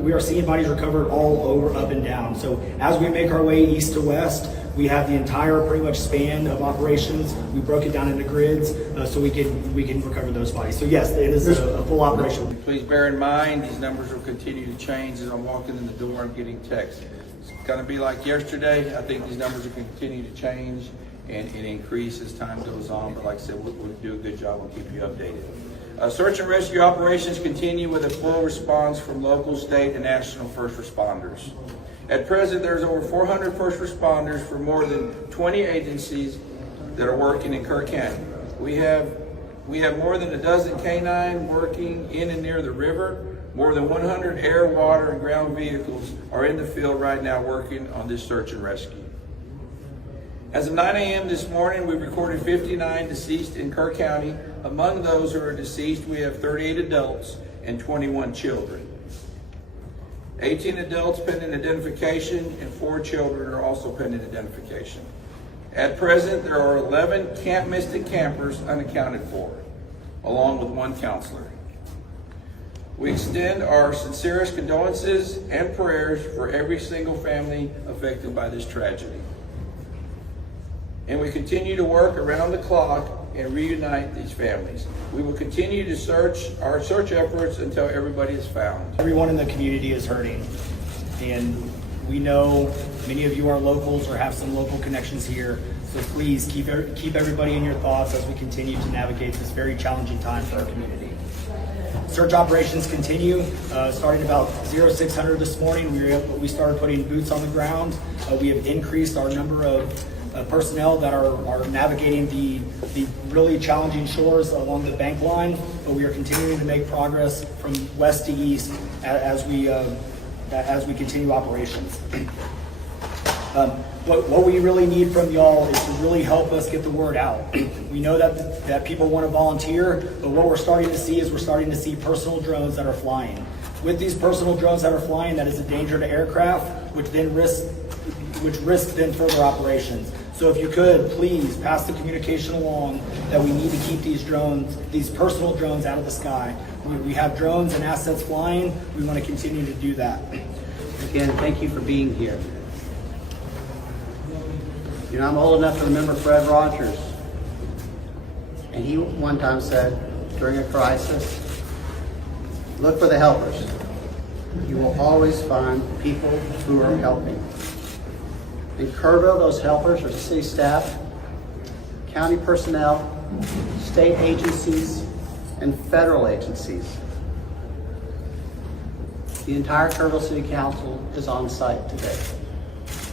we are seeing bodies recovered all over, up and down. So as we make our way east to west, we have the entire pretty much span of operations. We broke it down into grids so we can recover those bodies. So yes, it is a full operation. Please bear in mind these numbers will continue to change. As I'm walking in the door, I'm getting texts. It's going to be like yesterday. I think these numbers will continue to change and increase as time goes on. But like I said, we'll do a good job. We'll keep you updated. Search and rescue operations continue with a full response from local, state, and national first responders. At present, there's over 400 first responders for more than 20 agencies that are working in Kerr County. We have more than a dozen canine working in and near the river. More than 100 air, water, and ground vehicles are in the field right now working on this search and rescue. As of 9 a.m. this morning, we recorded 59 deceased in Kerr County. Among those who are deceased, we have 38 adults and 21 children. 18 adults pending identification and 4 children are also pending identification. At present, there are 11 Camp Mystic campers unaccounted for, along with 1 counselor. We extend our sincerest condolences and prayers for every single family affected by this tragedy. And we continue to work around the clock and reunite these families. We will continue to search efforts until everybody is found. Everyone in the community is hurting, and we know many of you are locals or have some local connections here. So please keep everybody in your thoughts as we continue to navigate this very challenging time for our community. Search operations continue. Starting about 0600 this morning, we started putting boots on the ground. We have increased our number of personnel that are navigating the really challenging shores along the bank line, but we are continuing to make progress from west to east as we continue operations. What we really need from y'all is to really help us get the word out. We know that people want to volunteer, but what we're starting to see personal drones that are flying. With these personal drones that are flying, that is a danger to aircraft, which risk then further operations. So if you could, please pass the communication along that we need to keep these personal drones out of the sky. We have drones and assets flying. We want to continue to do that. Again, thank you for being here. You know, I'm old enough to remember Fred Rogers. And he one time said, during a crisis, look for the helpers. You will always find people who are helping. In Kerville, those helpers are city staff, county personnel, state agencies, and federal agencies. The entire Kerville City Council is on site today.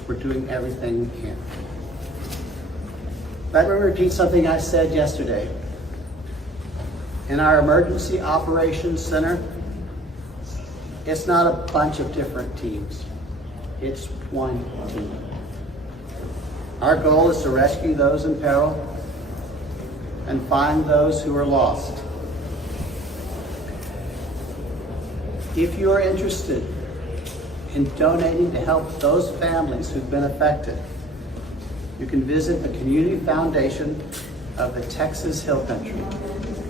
We're doing everything we can. Let me repeat something I said yesterday. In our Emergency Operations Center, it's not a bunch of different teams. It's one team. Our goal is to rescue those in peril and find those who are lost. If you are interested in donating to help those families who've been affected, you can visit the Community Foundation of the Texas Hill Country.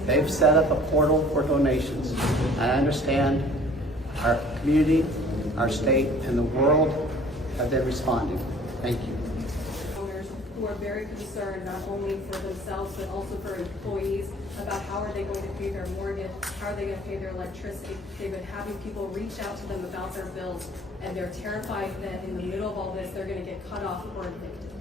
They've set up a portal for donations. I understand our community, our state, and the world have been responding. Thank you. Who are very concerned not only for themselves but also for employees about how are they going to pay their mortgage, how are they going to pay their electricity. They've been having people reach out to them about their bills, and they're terrified that in the middle of all this they're going to get cut off or evicted.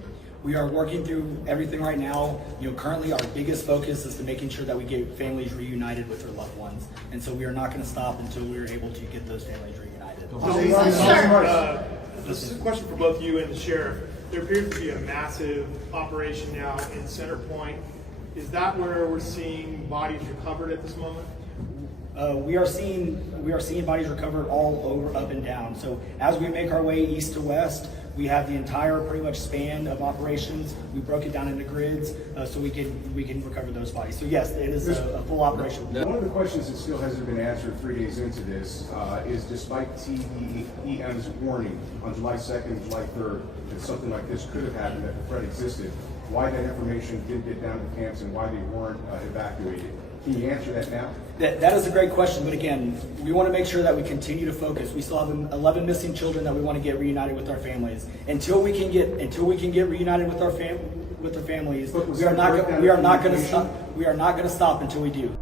We are working through everything right now. Currently our biggest focus is to making sure that we get families reunited with their loved ones. And so we are not going to stop until we are able to get those families reunited. This is a question for both you and the sheriff. There appears to be a massive operation now in Center Point. Is that where we're seeing bodies recovered at this moment? We are seeing bodies recovered all over, up and down. So as we make our way east to west, we have the entire pretty much span of operations. We broke it down into grids so we can recover those bodies. So yes, it is a full operation. One of the questions that still hasn't been answered 3 days into this is, despite TEM's warning on July 2nd, July 3rd, that something like this could have happened, that the threat existed, why that information didn't get down to camps and why they weren't evacuated. Can you answer that now? That is a great question, but again, we want to make sure that we continue to focus. We still have 11 missing children that we want to get reunited with our families. Until we can get reunited with our families, we are not going to stop until we do.